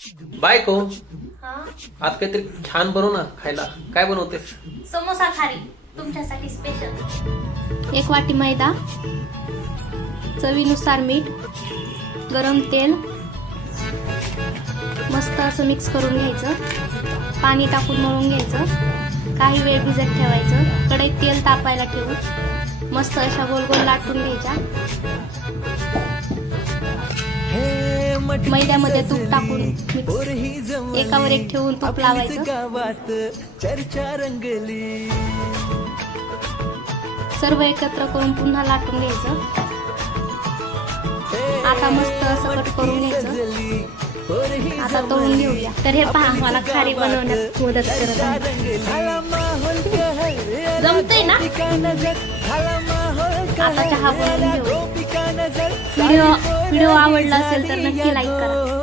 बायको, हा आज काहीतरी छान बनव ना खायला. काय बनवते? समोसा खारी तुमच्यासाठी स्पेशल. 1 वाटी मैदा, चवीनुसार मीठ, गरम तेल, मस्त असं मिक्स करून घ्यायचं. पाणी टाकून मळून घ्यायचं. काही वेळ भिजत ठेवायचं. कढईत तेल तापायला ठेवून मस्त अशा गोल गोल लाटून घ्यायच्या. मैद्यामध्ये तूप टाकून मिक्स एकावर एक ठेवून तूप लावायचं. सर्व एकत्र करून पुन्हा लाटून घ्यायचं. आता मस्त असं कट करून घ्यायचं. आता तळून घेऊया. तर हे पहा, मला खारी बनवण्यात मदत करत आहे. जमतंय ना? आता चहा बनवून घेऊ. व्हिडिओ आवडला असेल तर नक्की लाईक करा.